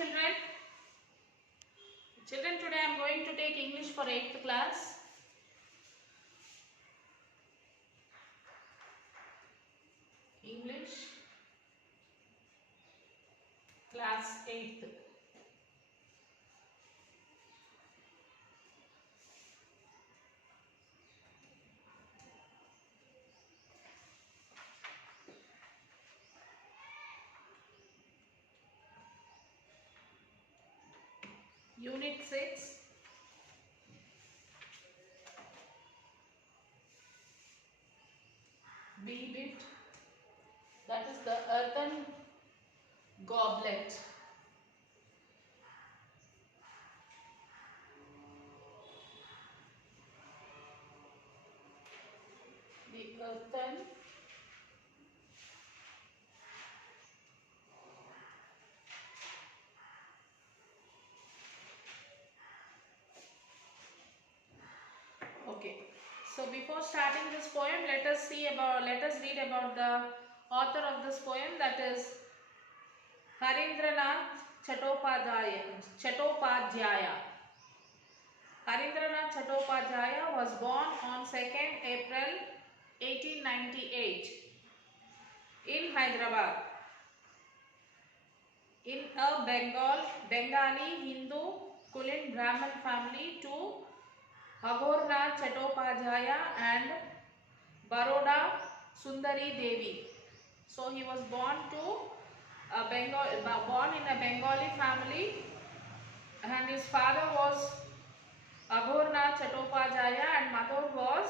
children. Children, today I am going to take English for 8th class. English class 8th. Unit 6. B bit, that is the earthen goblet. The earthen Okay. So before starting this poem, let us read about the author of this poem, that is Harindranath Chattopadhyaya. Harindranath Chattopadhyaya was born on 2nd April 1898 in Hyderabad in a Bengali Hindu Kulin Brahmin family to Aghornath Chattopadhyaya and Baroda Sundari Devi. So he was born in a Bengali family, and his father was Aghornath Chattopadhyaya and mother was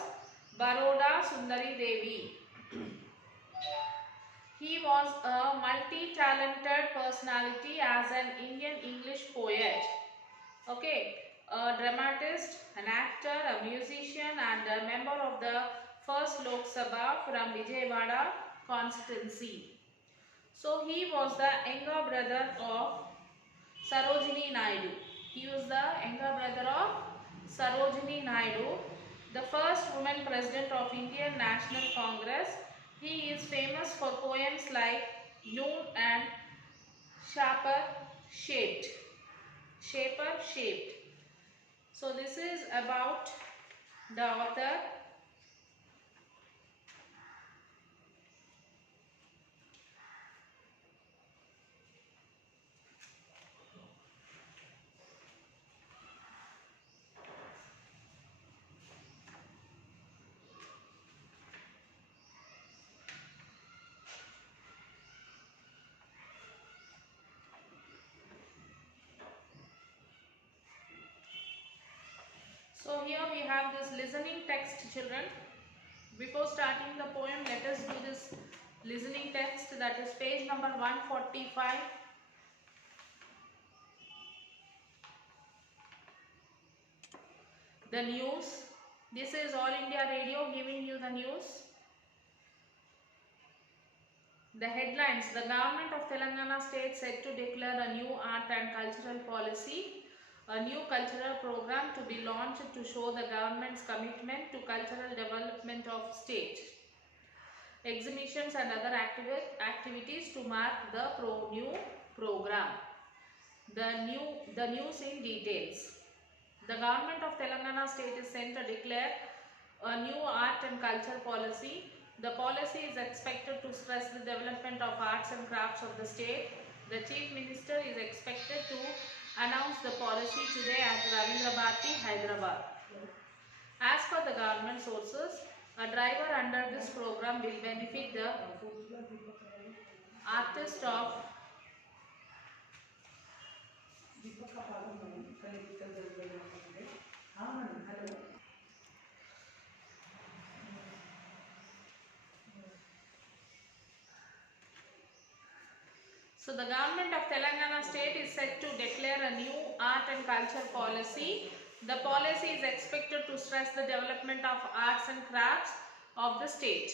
Baroda Sundari Devi. He was a multi-talented personality as an Indian English poet. Okay, a dramatist, an actor, a musician, and a member of the first Lok Sabha from Vijayawada constituency. So he was the younger brother of Sarojini Naidu. He was the younger brother of Sarojini Naidu, the first woman president of Indian National Congress. He is famous for poems like Noon and Shaper Shaped. So this is about the author. So here we have this listening text, children. Before starting the poem, let us do this listening text, that is page number 145. The news. This is All India Radio giving you the news. The headlines. The government of Telangana state set to declare a new art and cultural policy. A new cultural program to be launched to show the government's commitment to cultural development of state. Exhibitions and other activities to mark the new program. The news in details. The government of Telangana state is sent to declare a new art and culture policy. The policy is expected to stress the development of arts and crafts of the state. The chief minister is expected to announce the policy today at Ravindra Bharati, Hyderabad. As per the government sources, a driver under this program will benefit the artist of So the government of Telangana state is set to declare a new art and culture policy. The policy is expected to stress the development of arts and crafts of the state.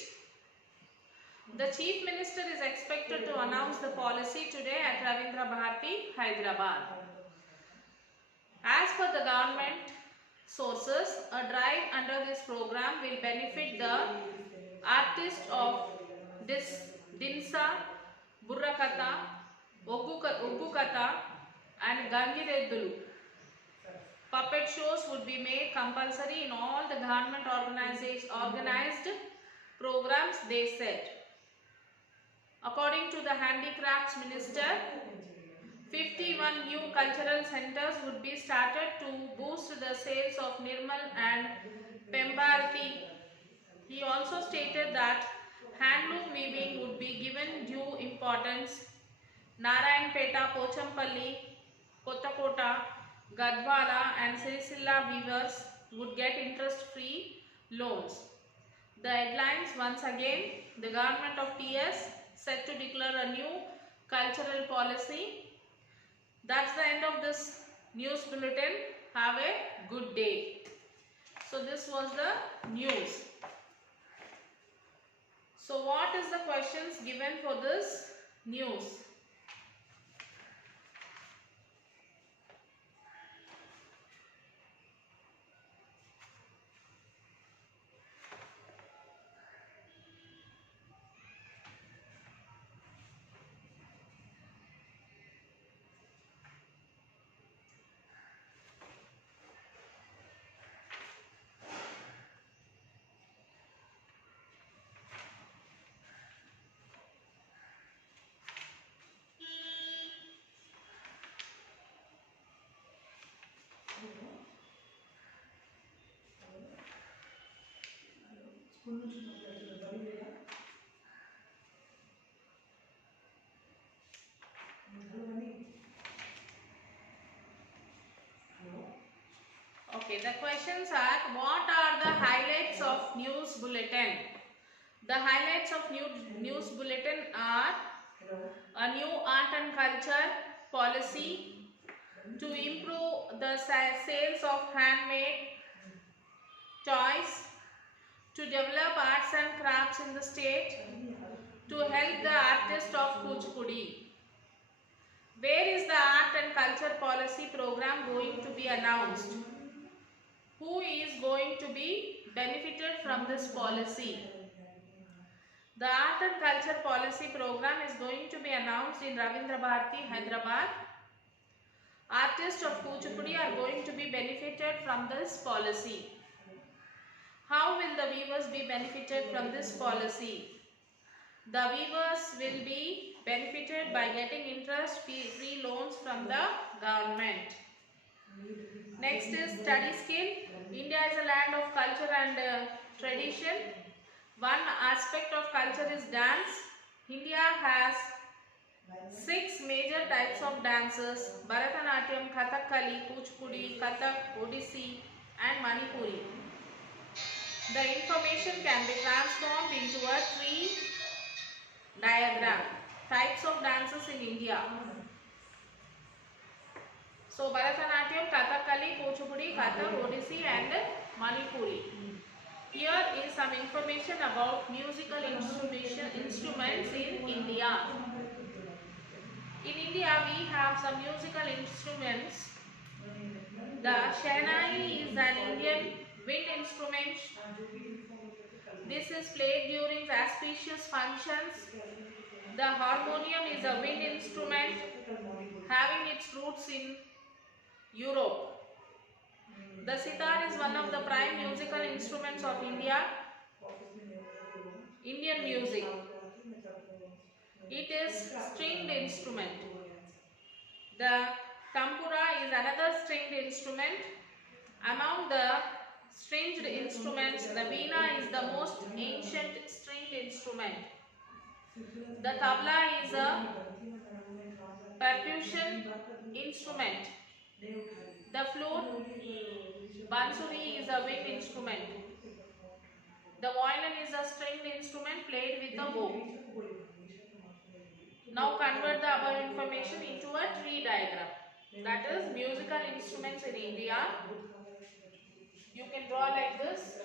The chief minister is expected to announce the policy today at Ravindra Bharati, Hyderabad. As per the government sources, a drive under this program will benefit the artists of Dinsa, Burrakatha, Oggu Katha, and Gangireddulu. Puppet shows would be made compulsory in all the government organized programs, they said. According to the Handicrafts Minister, 51 new cultural centers would be started to boost the sales of Nirmal and Pembarti. He also stated that handloom weaving would be given due importance. Narayanpeta, Pochampalli, Kottakota, Gadwala and Siricilla weavers would get interest-free loans. The headlines once again, the government of TS set to declare a new cultural policy. That's the end of this news bulletin. Have a good day. So this was the news. So what is the questions given for this news? Okay, the questions are, what are the highlights of news bulletin? The highlights of news bulletin are a new art and culture policy to improve the sales of handmade toys, to develop arts and crafts in the state, to help the artists of Kuchipudi. Where is the art and culture policy program going to be announced? Who is going to be benefited from this policy? The art and culture policy program is going to be announced in Ravindra Bharati, Hyderabad. Artists of Kuchipudi are going to be benefited from this policy. How will the weavers be benefited from this policy? The weavers will be benefited by getting interest-free loans from the government. Next is study skill. India is a land of culture and tradition. One aspect of culture is dance. India has 6 major types of dances: Bharatanatyam, Kathakali, Kuchipudi, Kathak, Odissi and Manipuri. The information can be transformed into a tree diagram. Types of dances in India. So Bharatanatyam, Kathakali, Kuchipudi, Kathak, Odissi and Manipuri. Here is some information about musical instruments in India. In India we have some musical instruments. The Shehnai is an Indian wind instrument. This is played during auspicious functions. The harmonium is a wind instrument having its roots in Europe. The sitar is one of the prime musical instruments of India. Indian music. It is stringed instrument. The tampura is another stringed instrument. Among the stringed instruments, the veena is the most ancient stringed instrument. The tabla is a percussion instrument. The flute, bansuri, is a wind instrument. The violin is a stringed instrument played with a bow. Now convert the above information into a tree diagram. That is musical instruments in India. You can draw like this.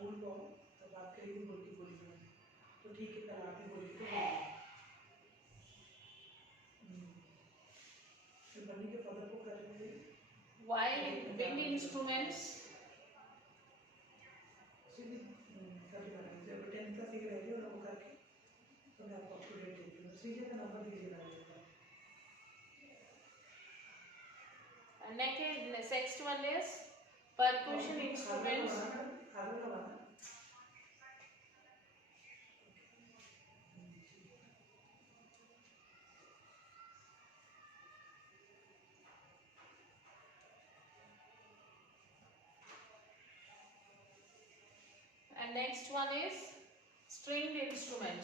School को तो बात करेगी बोल के बोली तो ठीक है कल आके बोली तो While wind instruments, and next one is percussion instruments. And next one is stringed instrument.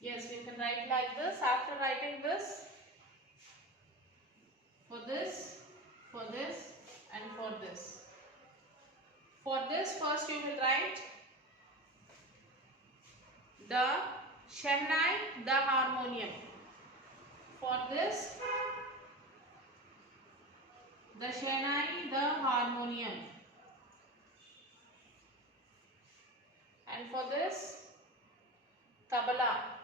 Yes, we can write like this. After writing this, for this, and for this. For this, first you will write the Shehnai, the harmonium. For this, the Shehnai, the harmonium. And for this, tabla.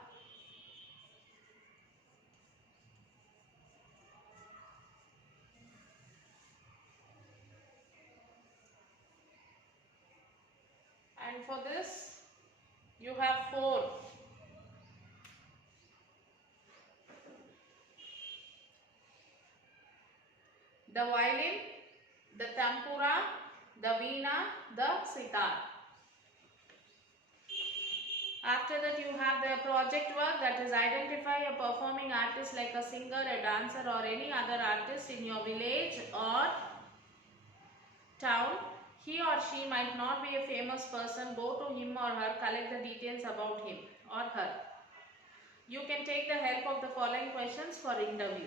And for this, you have 4. The violin, the tampura, the veena, the sitar. After that, you have the project work, that is identify a performing artist like a singer, a dancer or any other artist in your village or town. He or she might not be a famous person. Go to him or her, collect the details about him or her. You can take the help of the following questions for interview.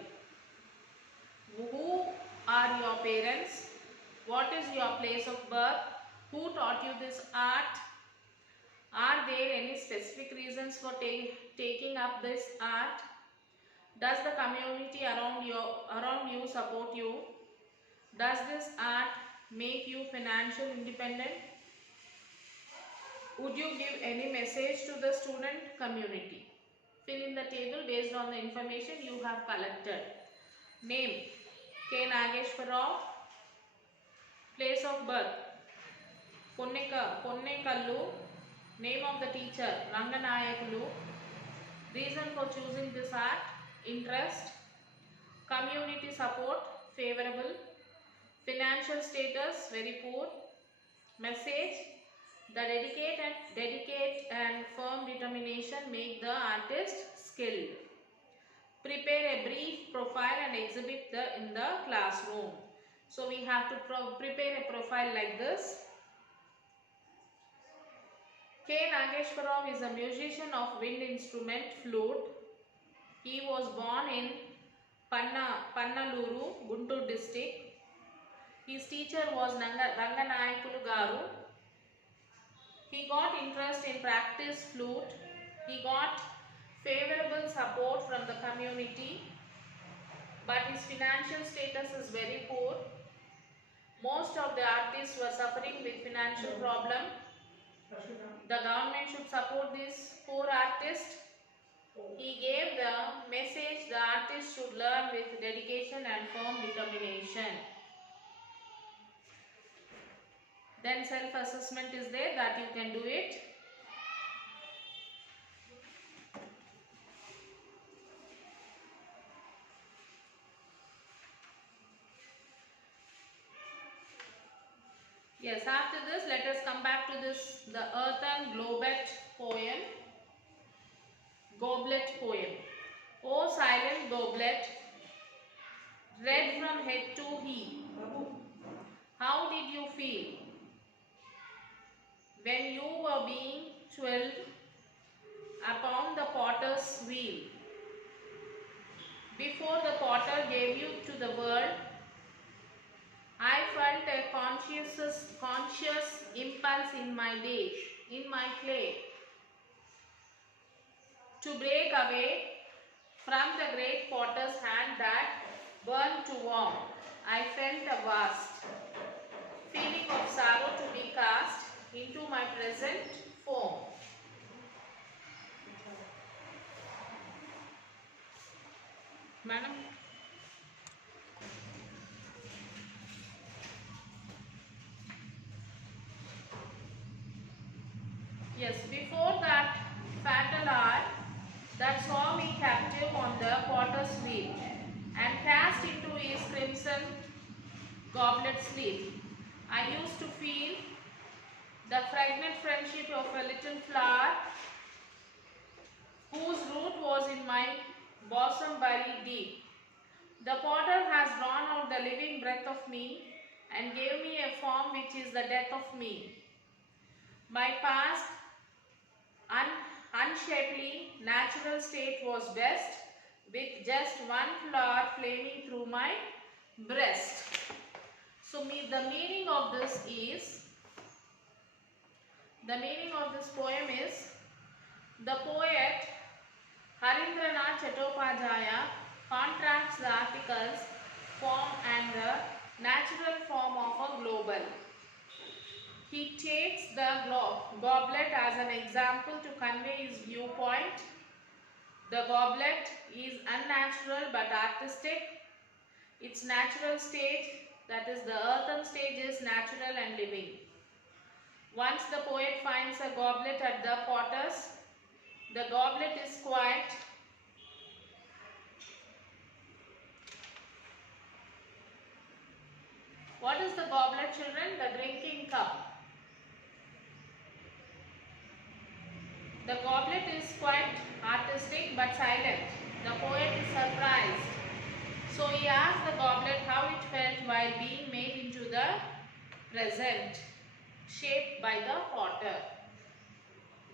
Who are your parents? What is your place of birth? Who taught you this art? Are there any specific reasons for taking up this art? Does the community around you support you? Does this art make you financially independent? Would you give any message to the student community? Fill in the table based on the information you have collected. Name K. Nageshwar Rao. Place of birth Ponnekallu. Name of the teacher Ranganayakulu. Reason for choosing this art, interest. Community support, favorable. Financial status, very poor. Message, the dedicate and firm determination make the artist skilled. Prepare a brief profile and exhibit in the classroom. So we have to prepare a profile like this. K. Nageshwar Rao is a musician of wind instrument flute. He was born in Pannaluru, Guntur district. His teacher was Ranganayakulu Garu. He got interest in practice flute. He got favorable support from the community, but his financial status is very poor. Most of the artists were suffering with financial problem. The government should support this poor artist. He gave the message the artist should learn with dedication and firm determination. Then self-assessment is there that you can do it. Yes, after this, let us come back to this, the earthen goblet poem. O silent goblet, red from head to heel, how did you feel when you were being twirled upon the potter's wheel? Before the potter gave you to the world, I felt a conscious impulse in my clay, to break away from the great potter's hand that form. I felt a vast feeling of sorrow to be cast into my present form. Madam? Yes, before that fatal hour that saw me captive on the potter's wheel and cast into his crimson goblet sleeve, I used to feel the fragrant friendship of a little flower whose root was in my bosom buried deep. The potter has drawn out the living breath of me and gave me a form which is the death of me. My past, unshapely, natural state was best, with just one flower flaming through my breast. So the meaning of this poem is, the poet Harindranath Chattopadhyaya contrasts the articles form and the natural form of a global. He takes the goblet as an example to convey his viewpoint. The goblet is unnatural but artistic. Its natural state, that is the earthen stage, is natural and living. Once the poet finds a goblet at the potter's, the goblet is quite What is the goblet, children? The drinking cup. The goblet is quite artistic but silent. The poet is surprised. So he asked the goblet how it felt while being made into the present, shaped by the potter.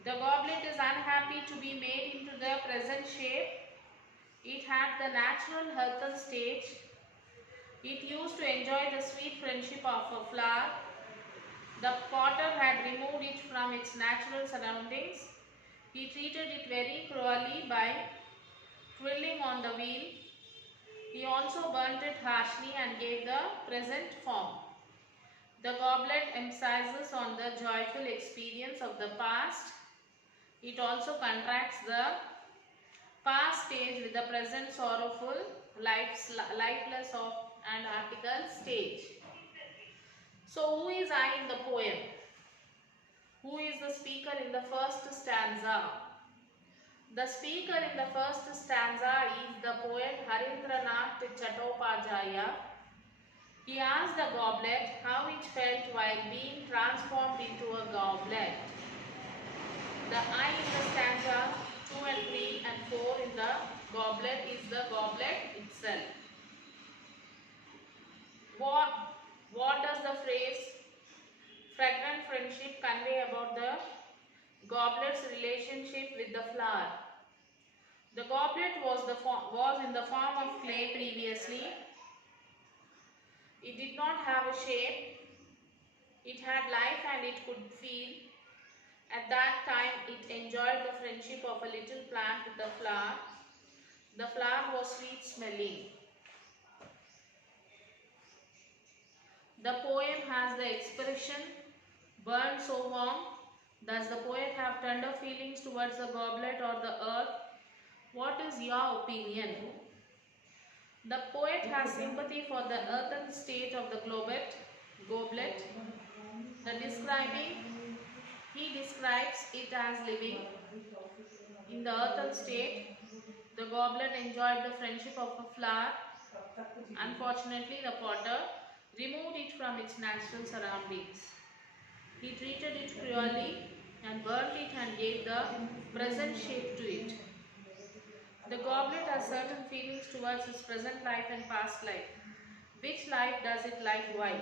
The goblet is unhappy to be made into the present shape. It had the natural earthen stage. It used to enjoy the sweet friendship of a flower. The potter had removed it from its natural surroundings. He treated it very cruelly by twirling on the wheel. He also burnt it harshly and gave the present form. The goblet emphasizes on the joyful experience of the past. It also contracts the past stage with the present sorrowful, lifeless and article stage. So who is I in the poem? Who is the speaker in the first stanza? The speaker in the first stanza is the poet Harindranath Chattopadhyaya. He asked the goblet how it felt while being transformed into a goblet. The I in the stanza 2 and 3 and 4 in the goblet is the goblet itself. What does the phrase fragrant friendship convey about the goblet's relationship with the flower? The goblet was in the form of clay previously. It did not have a shape. It had life and it could feel. At that time, it enjoyed the friendship of a little plant with the flower. The flower was sweet smelling. The poem has the expression burned so warm. Does the poet have tender feelings towards the goblet or the earth? What is your opinion? The poet has sympathy for the earthen state of the goblet. He describes it as living in the earthen state. The goblet enjoyed the friendship of a flower. Unfortunately, the potter removed it from its natural surroundings. He treated it cruelly and burnt it and gave the present shape to it. The goblet has certain feelings towards its present life and past life. Which life does it like? Why?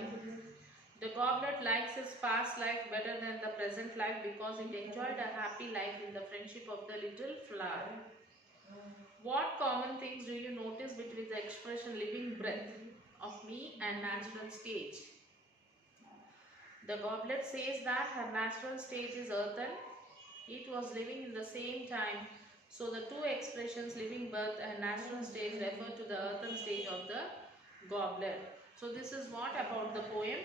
The goblet likes its past life better than the present life because it enjoyed a happy life in the friendship of the little flower. What common things do you notice between the expression living breath of me and natural stage? The goblet says that her natural stage is earthen. It was living in the same time. So the two expressions living birth and natural stage refer to the earthen stage of the gobbler. So this is what about the poem,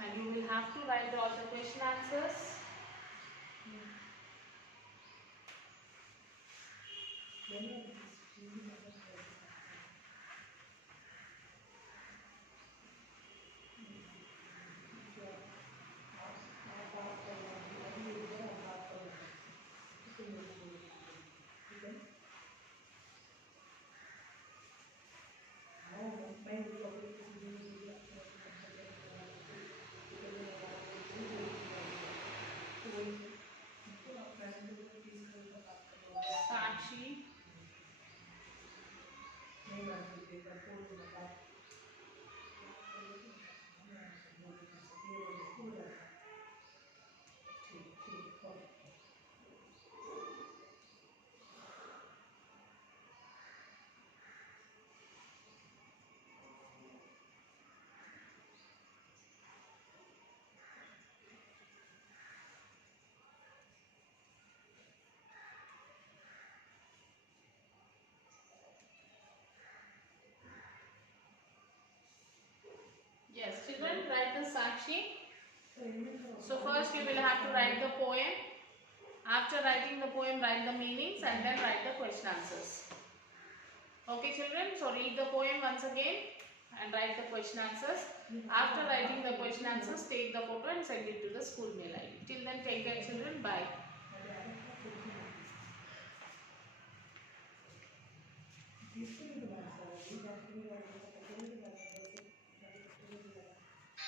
and you will have to write all the question answers. Sakshi, yes, children, write the Sakshi. So first you will have to write the poem. After writing the poem, write the meanings and then write the question answers. Okay children, so read the poem once again and write the question answers. After writing the question answers, take the photo and send it to the school mail ID. Till then, take care children, bye.